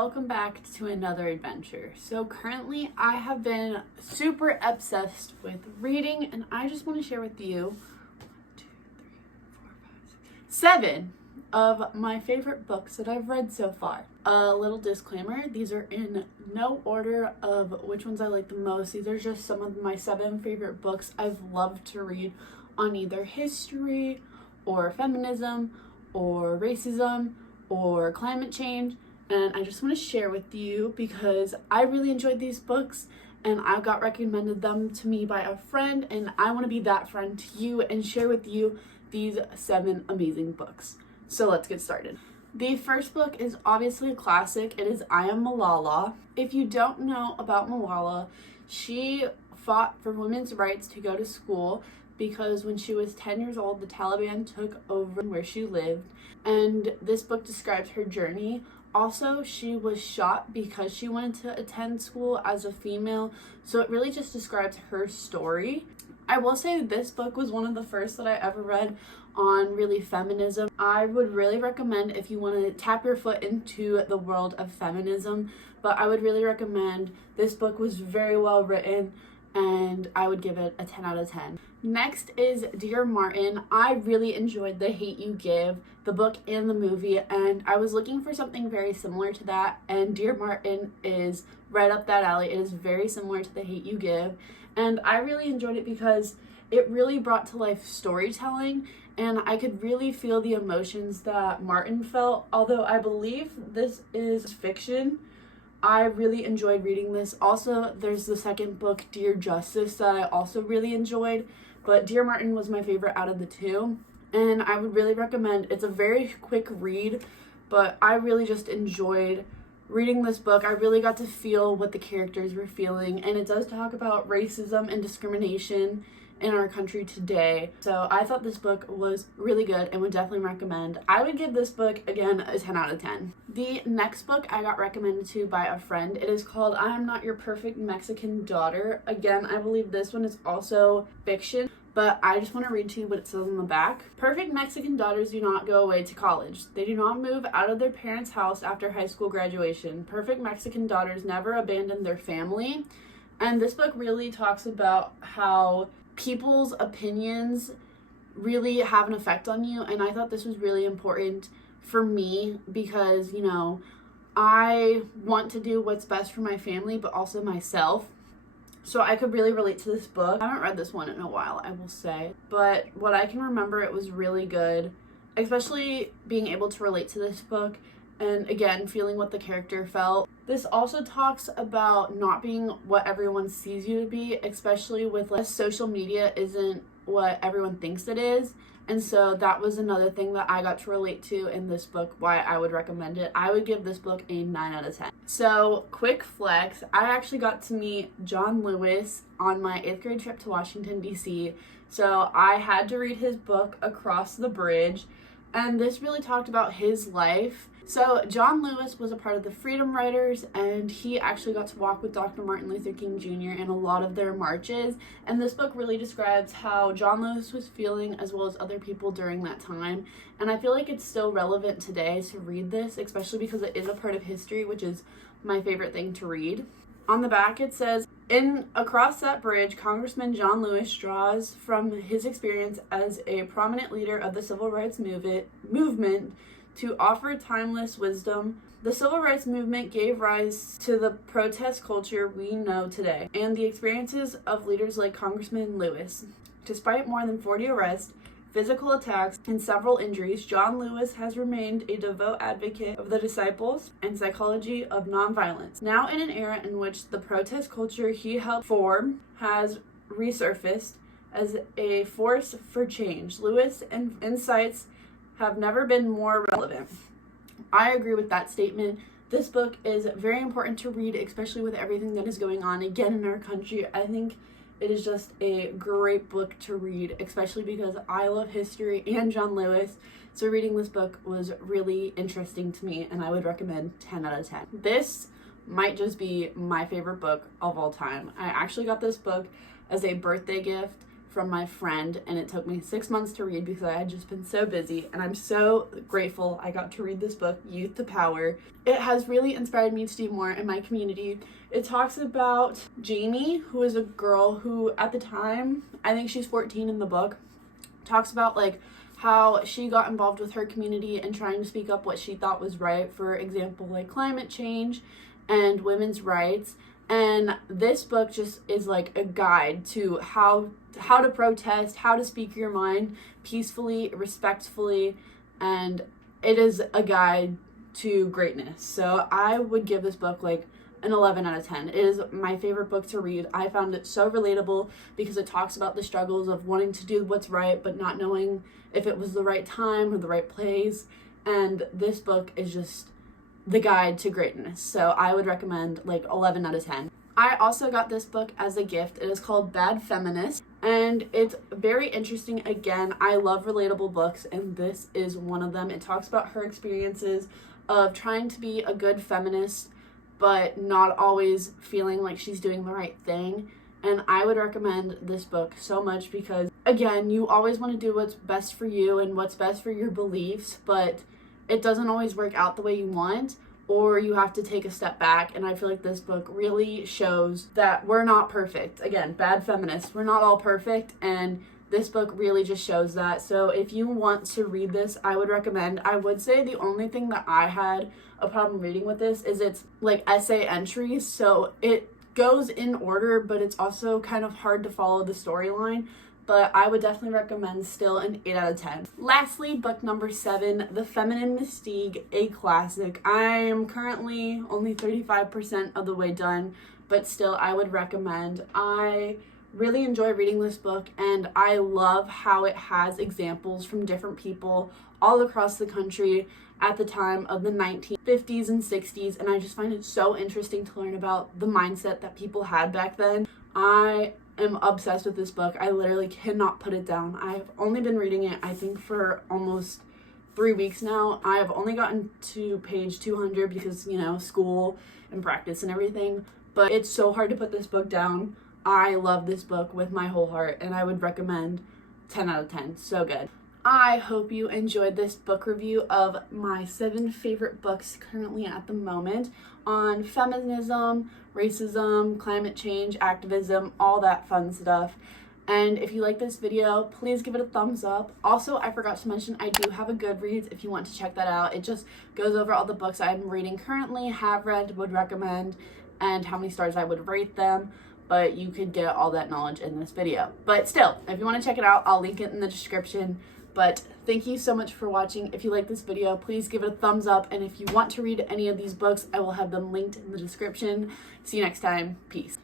welcome back to another adventure. So currently I have been super obsessed with reading, and I just want to share with you 7 of my favorite books that I've read so far. A little disclaimer, these are in no order of which ones I like the most. These are just some of my 7 favorite books I've loved to read on either history or feminism or racism or climate change. And I just want to share with you because I really enjoyed these books and I got recommended them to me by a friend, and I want to be that friend to you and share with you these 7 amazing books. So let's get started. The first book is obviously a classic. It is I Am Malala. If you don't know about Malala, she fought for women's rights to go to school because when she was 10 years old, the Taliban took over where she lived. And this book describes her journey. Also, she was shot because she wanted to attend school as a female. So it really just describes her story. I will say this book was one of the first that I ever read on really feminism. I would really recommend if you want to tap your foot into the world of feminism, but I would really recommend this book. Was very well written and I would give it a 10 out of 10. Next is Dear Martin. I really enjoyed The Hate U Give, the book and the movie, and I was looking for something very similar to that, and Dear Martin is right up that alley. It is very similar to The Hate U Give, and I really enjoyed it because it really brought to life storytelling, and I could really feel the emotions that Martin felt. Although I believe this is fiction, I really enjoyed reading this. Also, there's the second book, Dear Justice, that I also really enjoyed, but Dear Martin was my favorite out of the 2, and I would really recommend. It's a very quick read, but I really just enjoyed reading this book. I really got to feel what the characters were feeling, and it does talk about racism and discrimination in our country today. So I thought this book was really good and would definitely recommend. I would give this book, again, a 10 out of 10. The next book I got recommended to by a friend. It is called I Am Not Your Perfect Mexican Daughter. Again, I believe this one is also fiction, but I just want to read to you what it says on the back. Perfect Mexican daughters do not go away to college. They do not move out of their parents' house after high school graduation. Perfect Mexican daughters never abandon their family. And this book really talks about how people's opinions really have an effect on you, and I thought this was really important for me because, you know, I want to do what's best for my family but also myself. So I could really relate to this book. I haven't read this one in a while, I will say, but what I can remember, it was really good, especially being able to relate to this book and, again, feeling what the character felt. This also talks about not being what everyone sees you to be, especially with social media isn't what everyone thinks it is. And so that was another thing that I got to relate to in this book, why I would recommend it. I would give this book a 9 out of 10. So, quick flex, I actually got to meet John Lewis on my 8th grade trip to Washington, D.C. So I had to read his book, Across the Bridge, and this really talked about his life. So John Lewis was a part of the Freedom Riders, and he actually got to walk with Dr. Martin Luther King Jr. in a lot of their marches. And this book really describes how John Lewis was feeling as well as other people during that time. And I feel like it's still relevant today to read this, especially because it is a part of history, which is my favorite thing to read. On the back it says, in Across That Bridge, Congressman John Lewis draws from his experience as a prominent leader of the civil rights movement to offer timeless wisdom. The civil rights movement gave rise to the protest culture we know today, and the experiences of leaders like Congressman Lewis. Despite more than 40 arrests, physical attacks, and several injuries, John Lewis has remained a devout advocate of the disciples and psychology of nonviolence. Now, in an era in which the protest culture he helped form has resurfaced as a force for change, Lewis' insights have never been more relevant. I agree with that statement. This book is very important to read, especially with everything that is going on again in our country. I think it is just a great book to read, especially because I love history and John Lewis. So reading this book was really interesting to me, and I would recommend 10 out of 10. This might just be my favorite book of all time. I actually got this book as a birthday gift from my friend, and it took me 6 months to read because I had just been so busy, and I'm so grateful I got to read this book, Youth to Power. It has really inspired me to do more in my community. It talks about Jamie, who is a girl who at the time, I think she's 14 in the book, talks about like how she got involved with her community and trying to speak up what she thought was right, for example, like climate change and women's rights. And this book just is like a guide to how to protest, how to speak your mind peacefully, respectfully, and it is a guide to greatness. So I would give this book like an 11 out of 10. It is my favorite book to read. I found it so relatable because it talks about the struggles of wanting to do what's right but not knowing if it was the right time or the right place. And this book is just the guide to greatness. So I would recommend like 11 out of 10. I also got this book as a gift. It is called Bad Feminist, and it's very interesting. Again, I love relatable books, and this is one of them. It talks about her experiences of trying to be a good feminist but not always feeling like she's doing the right thing. And I would recommend this book so much because, again, you always want to do what's best for you and what's best for your beliefs, but it doesn't always work out the way you want, or you have to take a step back. And I feel like this book really shows that we're not perfect. Again, Bad Feminist, we're not all perfect, and this book really just shows that. So if you want to read this, I would recommend. I would say the only thing that I had a problem reading with this is it's like essay entries, so it goes in order, but it's also kind of hard to follow the storyline. But I would definitely recommend still an 8 out of 10. Lastly, book number 7, The Feminine Mystique, a classic. I am currently only 35% of the way done, but still I would recommend. I really enjoy reading this book, and I love how it has examples from different people all across the country at the time of the 1950s and 60s, and I just find it so interesting to learn about the mindset that people had back then. I am obsessed with this book. I literally cannot put it down. I've only been reading it, I think, for almost 3 weeks now. I have only gotten to page 200 because, you know, school and practice and everything, but it's so hard to put this book down. I love this book with my whole heart, and I would recommend 10 out of 10. So good. I hope you enjoyed this book review of my 7 favorite books currently at the moment on feminism, racism, climate change, activism, all that fun stuff. And if you like this video, please give it a thumbs up. Also, I forgot to mention, I do have a Goodreads if you want to check that out. It just goes over all the books I'm reading currently, have read, would recommend, and how many stars I would rate them. But you could get all that knowledge in this video. But still, if you want to check it out, I'll link it in the description. But thank you so much for watching. If you like this video, please give it a thumbs up. And if you want to read any of these books, I will have them linked in the description. See you next time. Peace.